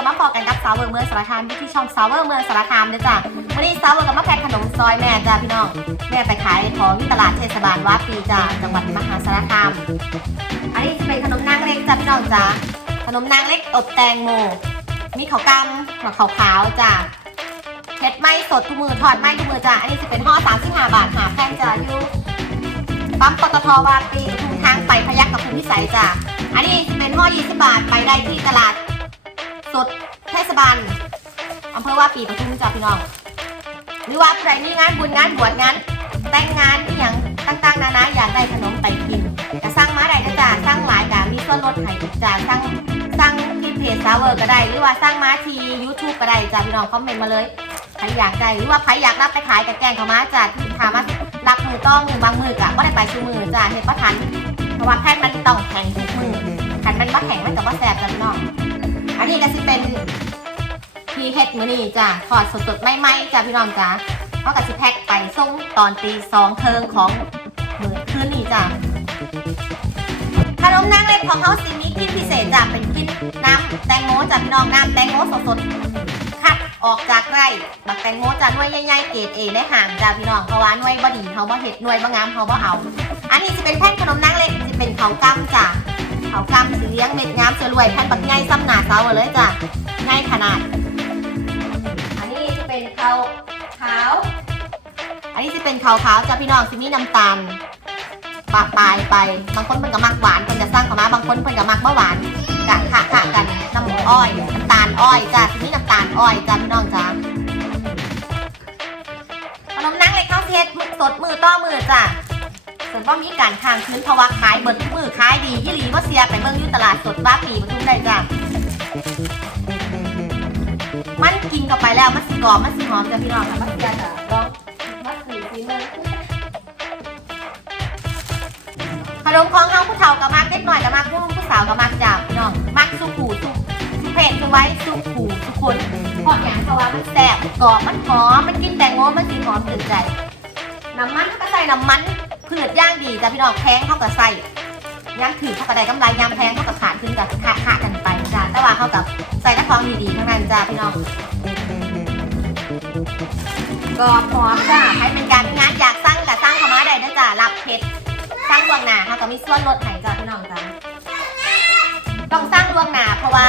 าวันนี้ก็มาพอกันกับสาวเวอร์เมืองสารคามอยู่ที่ช่องสาวเวอร์เมืองสารคามเด้อจ้ะวันนี้สาวเวอร์ก็มาแพ็คขนมซอยแม่จ้าพี่น้องแม่ไปขายของที่ตลาดเทศบาลวาปีจ้าจังหวัดมหาสารคาม อันนี้จะเป็นขนมนางเล็กจ้าพี่น้องจ้าขนมนางเล็กอบแตงโมมีข้าวกำหัวขาวขาวจ้าเผ็ดไหมสดทุกมือทอดไหมทุกมือจ้าอันนี้จะเป็นห่อ35บาทหาแพงจ้าอยู่ปั๊มปตทวาปีทุกทางไปพยักกับคุณพิสัยจ้าอันนี้จะเป็นห่อ20บาทไปได้ที่ตลาด สดเทศบาลอำเภอว่าปีปทุมจ้าพี่น้อง หรือว่าใครมีงานบุญงานบวชงานแต่งงานอหย่างต่างๆนานาอยากได้ขนมไปกินก็สั่งมาได้นะจ้าสั่งหลายกามีส่วนลดให้จ้าสั่งสั่งที่เพจซาวเวอร์ก็ได้ หรือว่าสั่งมาที่ YouTube ก็ได้จ้าพี่น้องคอมเมนต์มาเลยใครอยากได้หรือว่าใครอยากรับไปขายกับแกงเขามาจ้าที่ถามมารับมือต้องมือบางมือกะก็ได้ไปชูมือจ้าเห็นประทันเพราะว่าแพทย์มันต้องแข็งทุกมือขันมันว่าแข็งมันกับว่าแสบกันพี่น้อง นี้ก็สิเป็นพีเฮ็ดมือนี่จ้ะถอดสดๆไม่ไหมจ้ะพี่น้องจ้ะเขากับสิแพ็คไปส่งตอนตีสองเทิงของมือคืนนี้จ้ะขนมนางเล็กของเขาสิมีกลินพิเศษจ้ะเป็นกลินน้ำแตงโมจ้ะพี่น้องน้ำแตงโมสดๆคัดออกจากไร่บักแตงโมจ้ะหน่วยใหญ่ๆเกรดเอในห่างจ้ะพี่น้องเพราะว่าหน่วยบ่ดีเขาบ่เห็ดหน่วยบ่งามเขาบ่เอา อันนี้จะเป็นแผ่นขนมนางเล็กจะเป็นเขาวกำากำสีเลี้ยงเม็ดงามสรวยแผ่นปักใหญ่ซ้ำหนาเสาเลยจ้ะใหญ่ขนาด อันนี้จะเป็นเขาขาว อันนี้จะเป็นเขาขาวจ้ะพี่น้องซิมีน้ำตาลปะปลายไป บางคนเพิ่นก็มักหวานเพิ่นจะสร้างขมาบางคนเพิ่นก็มักเมื่หวานกะขะขะกันน้ำอ้อยน้ำตาลอ้อยจ้ะซิมีน้ำตาลอ้อยจ้ะพี่น้องจ้ะขนมนั่งเลยข้าวเทศสดมือต่อมือจ้ะ ส่วนว่ามีการทางคืนเพราะว่าขายเบิดทุกมือขายดียี่หลีว่าเสียไปเบิ่งอยู่ตลาดสดบ้าปีปทุมได้จ้ะมันกินเข้าไปแล้วมันสิกรอบมันสิหอมจ้ะพี่น้องค่ะมันเสียจ้ะลองมาสื่อซีมืองขนมของเฮาผู้เฒ่ากับมักเล็กหน่อยกับมักผู้ผู้สาวกับมักจ้ะพี่น้องมักสุขูสุสุเพศสุไว้สุขูสุกคนเพราะอย่างเพราะว่ามันแซ่บกรอบมันหอมมันกินแตงโมมันสิหอมตื่นใจน้ำมันเขาก็ใส่น้ำมัน พืชย่างดีจ้ะพี่น้องแพงเขาก็ใส่ย่างถือเขาก็ได้กำไรย่ามแพงเขาก็ขาดขึ้นกับขาดขาดกันไปจ้ะแต่ว่าเขากับใส่น้ำทองดีๆทั้งนั้นจ้ะพี่น้องก็พร้อมจ้ะให้เป็นการงานอยากสร้างกับสร้างขามาได้นะจ้ะรับเพชรสร้างดวงหนาเขาก็มีส่วนลดให้จ้ะพี่น้องจ้ะต้องสร้างดวงหนาเพราะว่า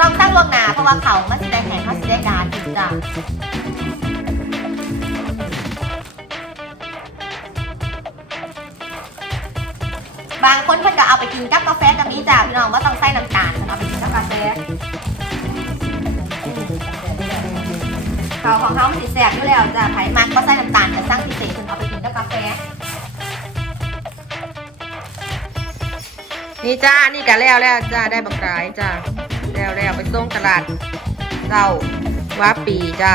ต้องสร้างดวงหนาเพราะว่าเขามันสิได้แห่งเขาสิได้การจ้ะ บางคนเพิ่นก็เอาไปกินกับกาแฟกับนี้จ้าพี่น้องว่าต้องใส่น้ำตาลเอาไปกินกับกาแฟเขาของเขาสิแสบอยู่แล้วจ้าไผมันก็ใส่น้ำตาลแต่สร้างพิเศษเพิ่นเอาไปกินกับกาแฟนี่จ้า นี่กันแล้วแล้วจ้า ได้บักรายจ้า แล้วแล้วไปส่งตลาดเจ้าว่าปีจ้า